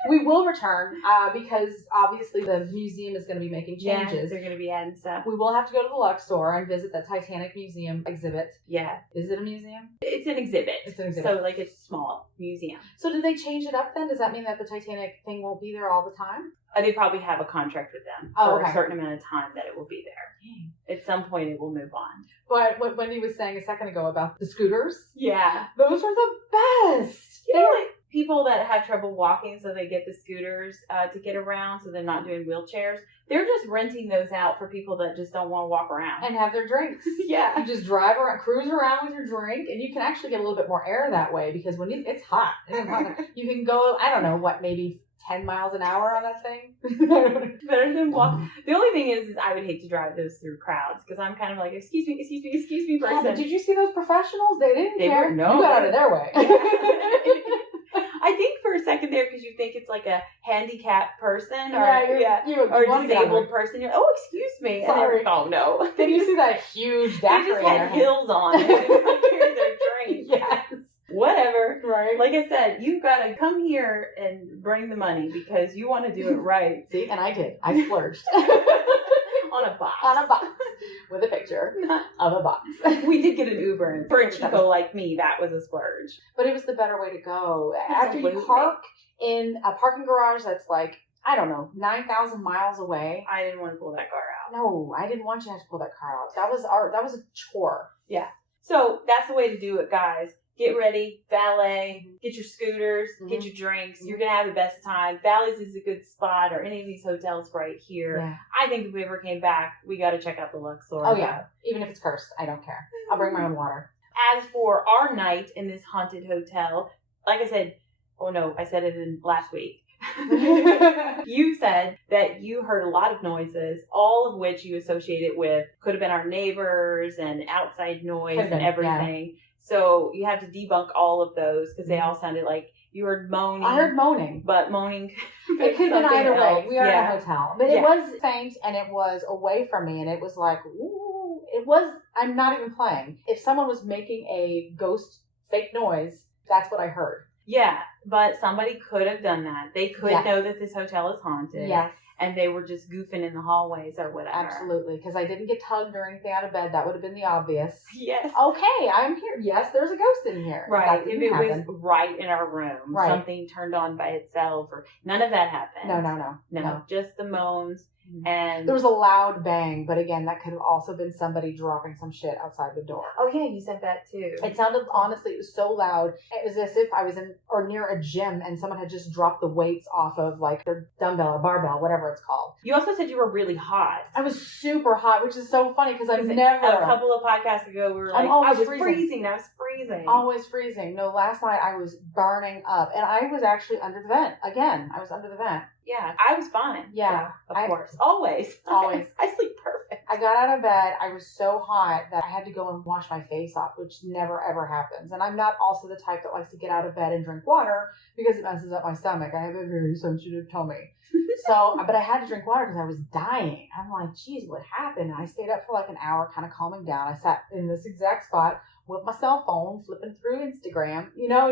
We will return because obviously the museum is going to be making changes. Yeah, they're going to be adding stuff. We will have to go to the Luxor and visit the Titanic Museum exhibit. Yeah. Is it a museum? It's an exhibit. It's an exhibit. So, it's a small museum. So, did they change it up then? Does that mean that the Titanic thing won't be there all the time? They probably have a contract with them for a certain amount of time that it will be there. At some point, it will move on. But what Wendy was saying a second ago about the scooters. Yeah. Those are the best. People that have trouble walking, so they get the scooters to get around, so they're not doing wheelchairs. They're just renting those out for people that just don't want to walk around. And have their drinks. Yeah. You just drive around, cruise around with your drink, and you can actually get a little bit more air that way, because when it's hot. You can go, maybe 10 miles an hour on that thing. Better than walk. The only thing is I would hate to drive those through crowds, because I'm kind of like, excuse me, person. Yeah, but did you see those professionals? They didn't care. No. You got out of their way. I think for a second there, because you think it's like a handicapped person or a disabled person. You're, excuse me. Sorry. And oh, no. Then you see that huge daiquiri. They just had heels on. And they didn't carry their drink. Yes. Whatever. Right. Like I said, you've got to come here and bring the money because you want to do it right. See, and I did. I splurged. On a box. On a box. With a picture of a box. We did get an Uber, and for a chico like me, that was a splurge. But it was the better way to go. Absolutely. After you park in a parking garage that's 9,000 miles away. I didn't want to pull that car out. No, I didn't want you to have to pull that car out. That was a chore. Yeah. So that's the way to do it, guys. Get ready, valet, get your scooters, get your drinks. You're going to have the best time. Bally's is a good spot, or any of these hotels right here. Yeah. I think if we ever came back, we got to check out the Luxor. Oh, yeah. Even if it's cursed, I don't care. I'll bring my own water. As for our night in this haunted hotel, like I said, I said it in last week. You said that you heard a lot of noises, all of which you associated with could have been our neighbors and outside noise and everything. Yeah. So you have to debunk all of those because they all sounded like you heard moaning. I heard moaning. But moaning. It could have been either way. We are in a hotel. But it was faint and it was away from me and it was like, ooh. I'm not even playing. If someone was making a ghost fake noise, that's what I heard. Yeah, but somebody could have done that. They could know that this hotel is haunted. Yes. And they were just goofing in the hallways or whatever. Absolutely, because I didn't get tugged or anything out of bed. That would have been the obvious. Yes. Okay, I'm here. Yes, there's a ghost in here. Right. If it was right in our room, something turned on by itself, or none of that happened. No. Just the moans. And there was a loud bang, but again, that could have also been somebody dropping some shit outside the door. oh yeah, you said that too. It sounded, honestly, it was so loud. It was as if I was in or near a gym and someone had just dropped the weights off of like their dumbbell or barbell, whatever it's called. You also said you were really hot. I was super hot, which is so funny because I've A never. couple of podcasts ago, we were like, I was freezing. Always freezing. No, last night I was burning up, and I was actually under the vent. Again, I was under the vent. Yeah, I was fine. Yeah. Of course. Always. Always. I sleep perfect. I got out of bed. I was so hot that I had to go and wash my face off, which never ever happens. And I'm not also the type that likes to get out of bed and drink water because it messes up my stomach. I have a very sensitive tummy. So, but I had to drink water because I was dying. I'm like, geez, what happened? And I stayed up for like an hour, kind of calming down. I sat in this exact spot with my cell phone, flipping through Instagram,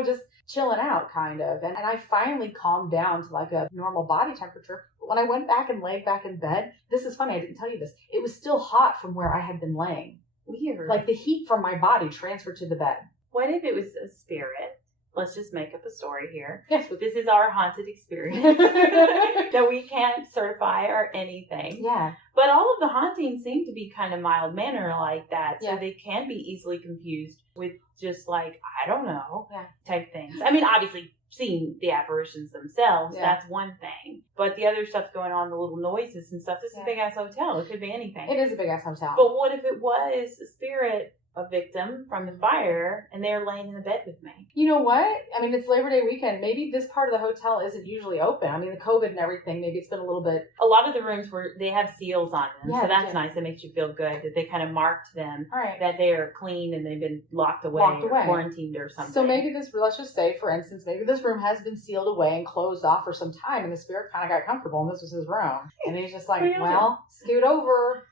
just chilling out kind of. And I finally calmed down to like a normal body temperature. But when I went back and laid back in bed, this is funny, I didn't tell you this. It was still hot from where I had been laying. Weird. Like the heat from my body transferred to the bed. What if it was a spirit? Let's just make up a story here. Yes. This is our haunted experience that we can't certify or anything. Yeah. But all of the hauntings seem to be kind of mild manner like that. So Yeah. they can be easily confused with just like, I don't know, Yeah. type things. I mean, obviously seeing the apparitions themselves, Yeah. that's one thing. But the other stuff going on, the little noises and stuff, this is a big ass hotel. It could be anything. It is a big ass hotel. But what if it was a spirit, a victim from the fire, and they're laying in the bed with me? You know what? I mean, it's Labor Day weekend. Maybe this part of the hotel isn't usually open. I mean, the COVID and everything, maybe it's been a little bit. A lot of the rooms they have seals on them, Yeah, so that's yeah. nice. It makes you feel good that they kind of marked them, All right. that they are clean and they've been locked away. Or quarantined or something. So maybe let's just say, for instance, maybe this room has been sealed away and closed off for some time, and the spirit kind of got comfortable, and this was his room. And he's just like, Really? well, scoot over.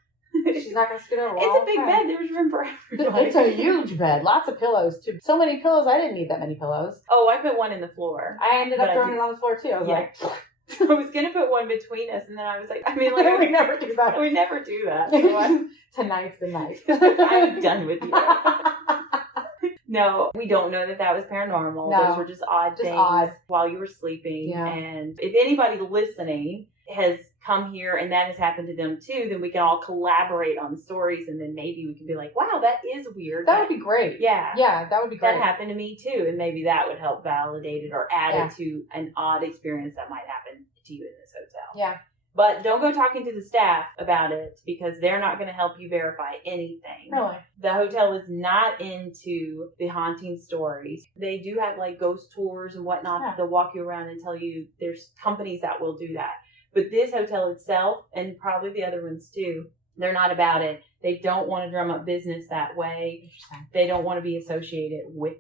She's not going to scoot over. It's a big bed. There's room for everybody. It's a huge bed. Lots of pillows, too. So many pillows. I didn't need that many pillows. Oh, I put one in the floor. I ended up throwing it on the floor, too. I was like, I was going to put one between us, and then I was like, we never do that. We never do that. So what? Tonight's the night. I'm done with you. No, we don't know that was paranormal. No, those were just odd things while you were sleeping. Yeah. And if anybody listening has come here and that has happened to them too, then we can all collaborate on stories, and then maybe we can be like, wow, that is weird. That would be great. Yeah. Yeah, that would be great. That happened to me too, and maybe that would help validate it or add it to an odd experience that might happen to you in this hotel. Yeah. But don't go talking to the staff about it because they're not going to help you verify anything. Really? The hotel is not into the haunting stories. They do have like ghost tours and whatnot that they'll walk you around and tell you. There's companies that will do that. But this hotel itself, and probably the other ones too, they're not about it. They don't want to drum up business that way. Interesting. They don't want to be associated with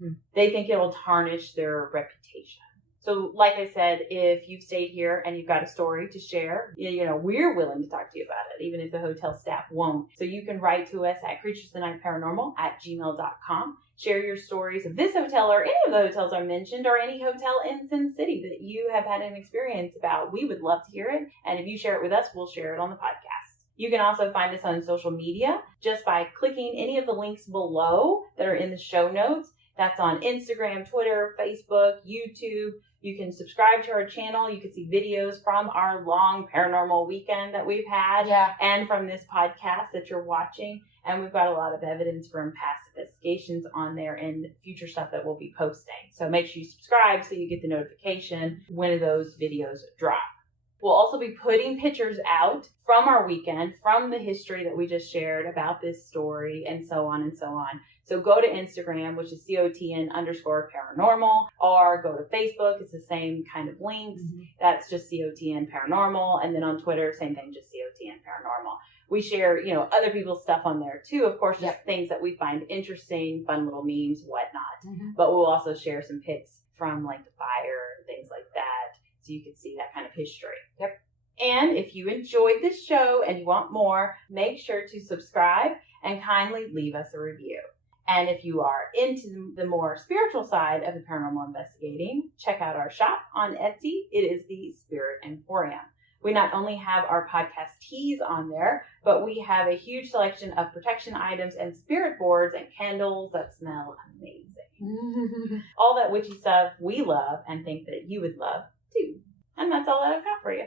it. They think it'll tarnish their reputation. So like I said, if you've stayed here and you've got a story to share, we're willing to talk to you about it, even if the hotel staff won't. So you can write to us at creaturesoftenightparanormal@gmail.com. Share your stories of this hotel or any of the hotels I mentioned or any hotel in Sin City that you have had an experience about. We would love to hear it. And if you share it with us, we'll share it on the podcast. You can also find us on social media just by clicking any of the links below that are in the show notes. That's on Instagram, Twitter, Facebook, YouTube. You can subscribe to our channel. You can see videos from our long paranormal weekend that we've had and from this podcast that you're watching. And we've got a lot of evidence from past investigations on there and future stuff that we'll be posting. So make sure you subscribe so you get the notification when those videos drop. We'll also be putting pictures out from our weekend, from the history that we just shared about this story, and so on and so on. So go to Instagram, which is COTN_paranormal, or go to Facebook. It's the same kind of links. That's just COTN paranormal. And then on Twitter, same thing, just COTN paranormal. We share, other people's stuff on there too. Of course, just things that we find interesting, fun little memes, whatnot. But we'll also share some pics from like the fire and things like that. So you can see that kind of history. Yep. And if you enjoyed this show and you want more, make sure to subscribe and kindly leave us a review. And if you are into the more spiritual side of the paranormal investigating, check out our shop on Etsy. It is the Spirit Emporium. We not only have our podcast tees on there, but we have a huge selection of protection items and spirit boards and candles that smell amazing. All that witchy stuff we love and think that you would love too. And that's all that I've got for you.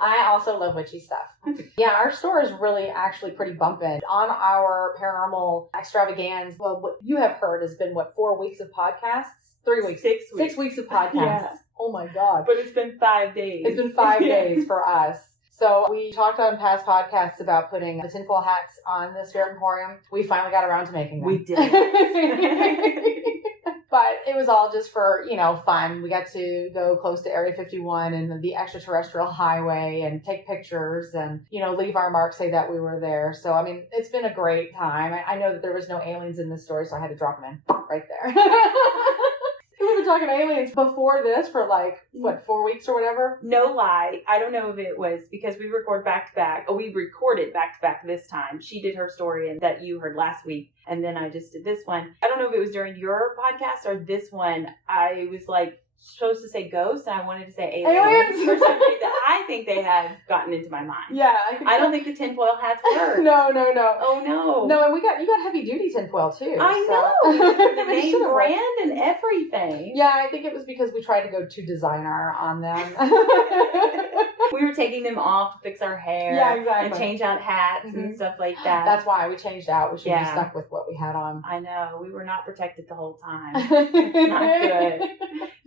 I also love witchy stuff. Yeah, our store is really actually pretty bumping. On our paranormal extravaganza, well, what you have heard has been, 4 weeks of podcasts? 3 weeks. 6 weeks. 6 weeks of podcasts. Yeah. Oh my God. But it's been 5 days. It's been 5 days for us. So we talked on past podcasts about putting the tinfoil hats on the Spirit Emporium. We finally got around to making them. We did. But it was all just for, fun. We got to go close to Area 51 and the extraterrestrial highway and take pictures and, leave our mark, say that we were there. So, I mean, it's been a great time. I know that there was no aliens in this story, so I had to drop them in right there. We were talking aliens before this for 4 weeks or whatever? No lie. I don't know if it was because we record back to back. Oh, we recorded back to back this time. She did her story and that you heard last week. And then I just did this one. I don't know if it was during your podcast or this one. I was supposed to say ghosts and I wanted to say aliens. For some reason, I think they have gotten into my mind. Yeah. I don't think the tinfoil hats work. No. Oh, no. No, and you got heavy duty tinfoil too. I so. know. The name brand and everything. Yeah, I think it was because we tried to go too designer on them. We were taking them off to fix our hair. Yeah, exactly. And change out hats and stuff like that. That's why we changed out. We should have stuck with what we had on. I know. We were not protected the whole time. It's not good.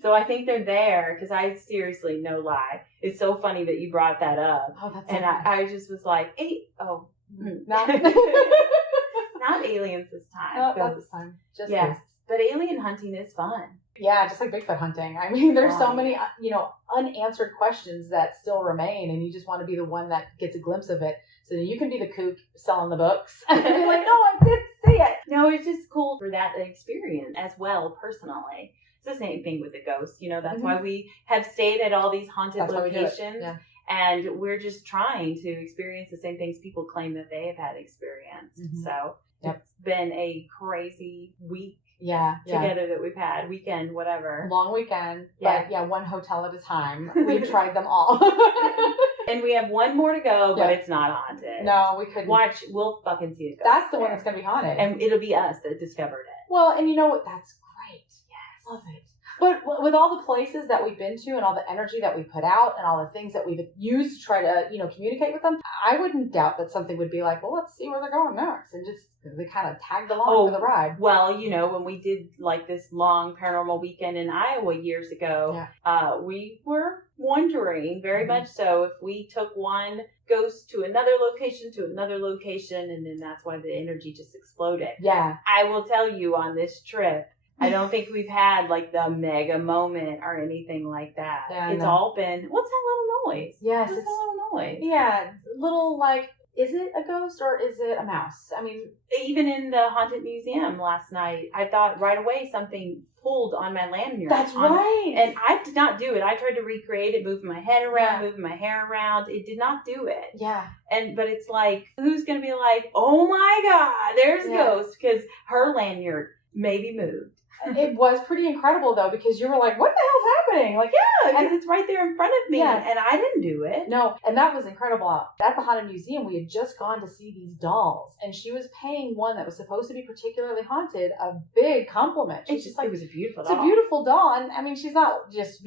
So I think they're there because I seriously, no lie. It's so funny that you brought that up. Oh, that's and so I just was like, not aliens this time. Not this time. Just ghosts. But alien hunting is fun. Yeah, just like Bigfoot hunting. I mean, there's so many, unanswered questions that still remain, and you just want to be the one that gets a glimpse of it. So then you can be the kook selling the books. And be like, no, I did see it. No, it's just cool for that experience as well, personally. It's the same thing with the ghosts. That's why we have stayed at all these haunted locations. Yeah. And we're just trying to experience the same things people claim that they have had experienced. Mm-hmm. So it's been a crazy week. Together that we've had, weekend, whatever. Long weekend, but one hotel at a time. We've tried them all. And we have one more to go, but it's not haunted. No, we couldn't. Watch, we'll fucking see it. That's the one that's going to be haunted. And it'll be us that discovered it. Well, and you know what? That's great. Yes. Love it. But with all the places that we've been to and all the energy that we put out and all the things that we've used to try to, communicate with them, I wouldn't doubt that something would be like, well, let's see where they're going next. And just they kind of tagged along for the ride. Well, when we did this long paranormal weekend in Iowa years ago, we were wondering very much so if we took one ghost to another location, and then that's why the energy just exploded. Yeah. I will tell you on this trip, I don't think we've had the mega moment or anything like that. Yeah, it's all been, what's that little noise? Yes. What's that little noise? Yeah. Little is it a ghost or is it a mouse? I mean, even in the haunted museum last night, I thought right away something pulled on my lanyard. That's right. And I did not do it. I tried to recreate it, moving my head around, moving my hair around. It did not do it. Yeah. But it's who's going to be oh my God, there's a ghost, because her lanyard maybe moved. It was pretty incredible, though, because you were like, what the hell's happening? Because it's right there in front of me, and I didn't do it. No, and that was incredible. At the Haunted Museum, we had just gone to see these dolls, and she was paying one that was supposed to be particularly haunted a big compliment. She's it was a beautiful doll. It's a beautiful doll, and I mean, she's not just,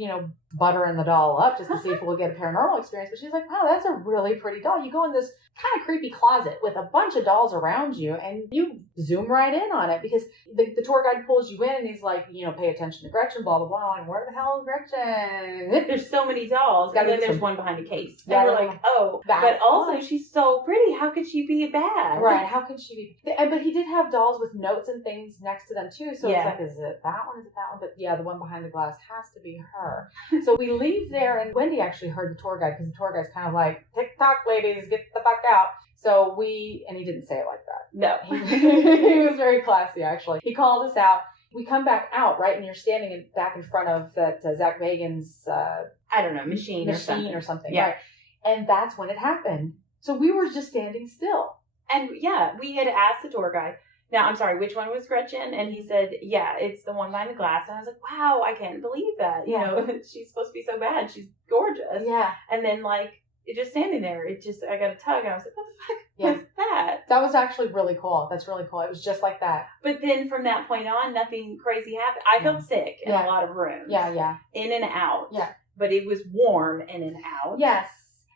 buttering the doll up just to see if we'll get a paranormal experience, but she's like, wow, that's a really pretty doll. You go in this kind of creepy closet with a bunch of dolls around you, and you zoom right in on it, because the tour guide pulls you in, and he's like, pay attention to Gretchen, blah, blah, blah. And where the hell is Gretchen? There's so many dolls, and then there's one behind a case. And we're like, oh, but also she's so pretty. How could she be bad? Right, how could she be? But he did have dolls with notes and things next to them, too. So it's like, is it that one? Is it that one? But yeah, the one behind the glass has to be her. So we leave there, and Wendy actually heard the tour guide, because the tour guide's kind of like, TikTok ladies, get the fuck out. So and he didn't say it like that. No. He was very classy, actually. He called us out. We come back out, right? And you're standing back in front of that Zach Bagan's, I don't know, machine or something. Yeah. Right? And that's when it happened. So we were just standing still. And we had asked the tour guide, now, I'm sorry, which one was Gretchen? And he said, it's the one behind the glass. And I was like, wow, I can't believe that. She's supposed to be so bad. She's gorgeous. Yeah. And then, it just standing there, I got a tug, and I was like, what the fuck was that? That was actually really cool. That's really cool. It was just like that. But then from that point on, nothing crazy happened. I felt sick in a lot of rooms. Yeah. In and out. Yeah. but it was warm in and out. Yes.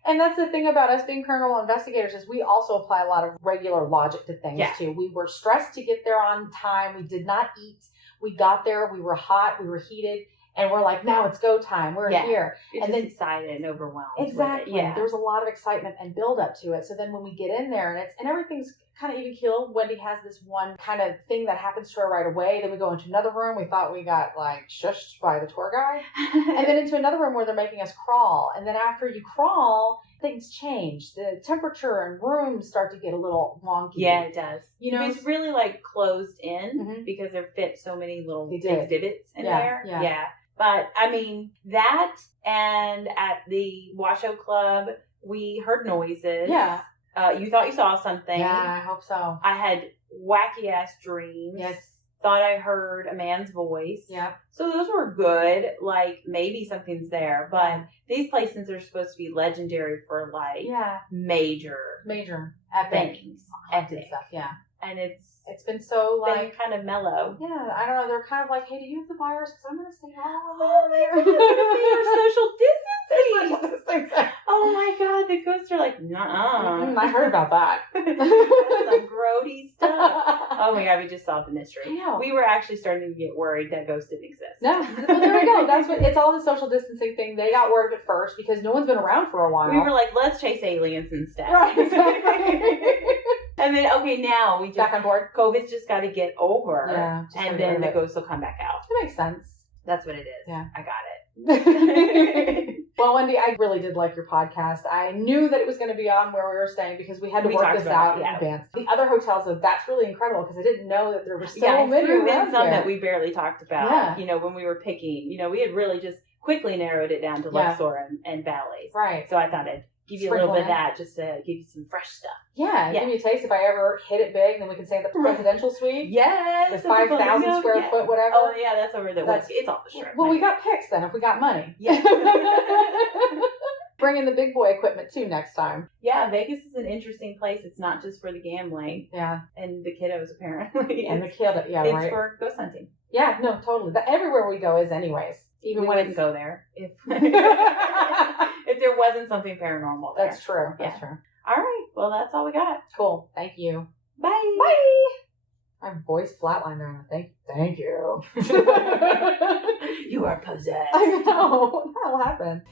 And that's the thing about us being paranormal investigators is we also apply a lot of regular logic to things too. We were stressed to get there on time. We did not eat. We got there. We were hot. We were heated. And we're like, now it's go time. We're here. You're and just then excited and overwhelmed. Exactly. With it. Yeah. There was a lot of excitement and build up to it. So then when we get in there and everything's kind of even keeled, Wendy has this one kind of thing that happens to her right away. Then we go into another room. We thought we got like shushed by the tour guide. And then into another room where they're making us crawl. And then after you crawl, things change. The temperature and rooms start to get a little wonky. Yeah, it does. You know, it's really like closed in because there fit so many little exhibits in there. Yeah. But I mean, that and at the Washoe Club, we heard noises. Yeah. You thought you saw something. Yeah, I hope so. I had wacky ass dreams. Yes. Thought I heard a man's voice. Yeah. So those were good. Like maybe something's there. But these places are supposed to be legendary for like major epic things. Epic stuff. Yeah. And it's been so like kind of mellow. Yeah, I don't know. They're kind of like, hey, do you have the virus? Because I'm gonna stay home. Oh my god, they're social distancing. Oh my god, the ghosts are like, nuh-uh. I heard about that. Some grody stuff. Oh my god, we just solved the mystery. I know. We were actually starting to get worried that ghosts didn't exist. No, well there we go. That's what it's all the social distancing thing. They got word of it first because no one's been around for a while. We were like, let's chase aliens instead. Right, exactly. And then now we just back on board. COVID's just got to get over. Yeah, and then the ghosts will come back out. That makes sense. That's what it is. Yeah, I got it. Well, Wendy, I really did like your podcast. I knew that it was going to be on where we were staying because we had to work this out in advance. The other hotels, though, that's really incredible because I didn't know that there were so many around some there. that we barely talked about. Yeah. You know, when we were picking, you know, we had really just quickly narrowed it down to Luxor and Bally. Right. So I thought I'd give you a little bit of that just to give you some fresh stuff. Yeah, give me a taste. If I ever hit it big, then we can say the presidential suite. Yes. The 5,000 square foot, whatever. Oh, yeah, that's over the West. It's off the strip. Well, we got picks then if we got money. Yeah. Bring in the big boy equipment too next time. Yeah, Vegas is an interesting place. It's not just for the gambling. Yeah. And the kiddos, apparently. And the kiddos, yeah, it's right. It's for ghost hunting. Yeah, no, totally. Everywhere we go is anyways. Even we when wouldn't go there if if there wasn't something paranormal there. That's true. That's true. All right. Well, that's all we got. Cool. Thank you. Bye. Bye. My voice flatlined there. Thank you. You are possessed. I know. What the hell happened?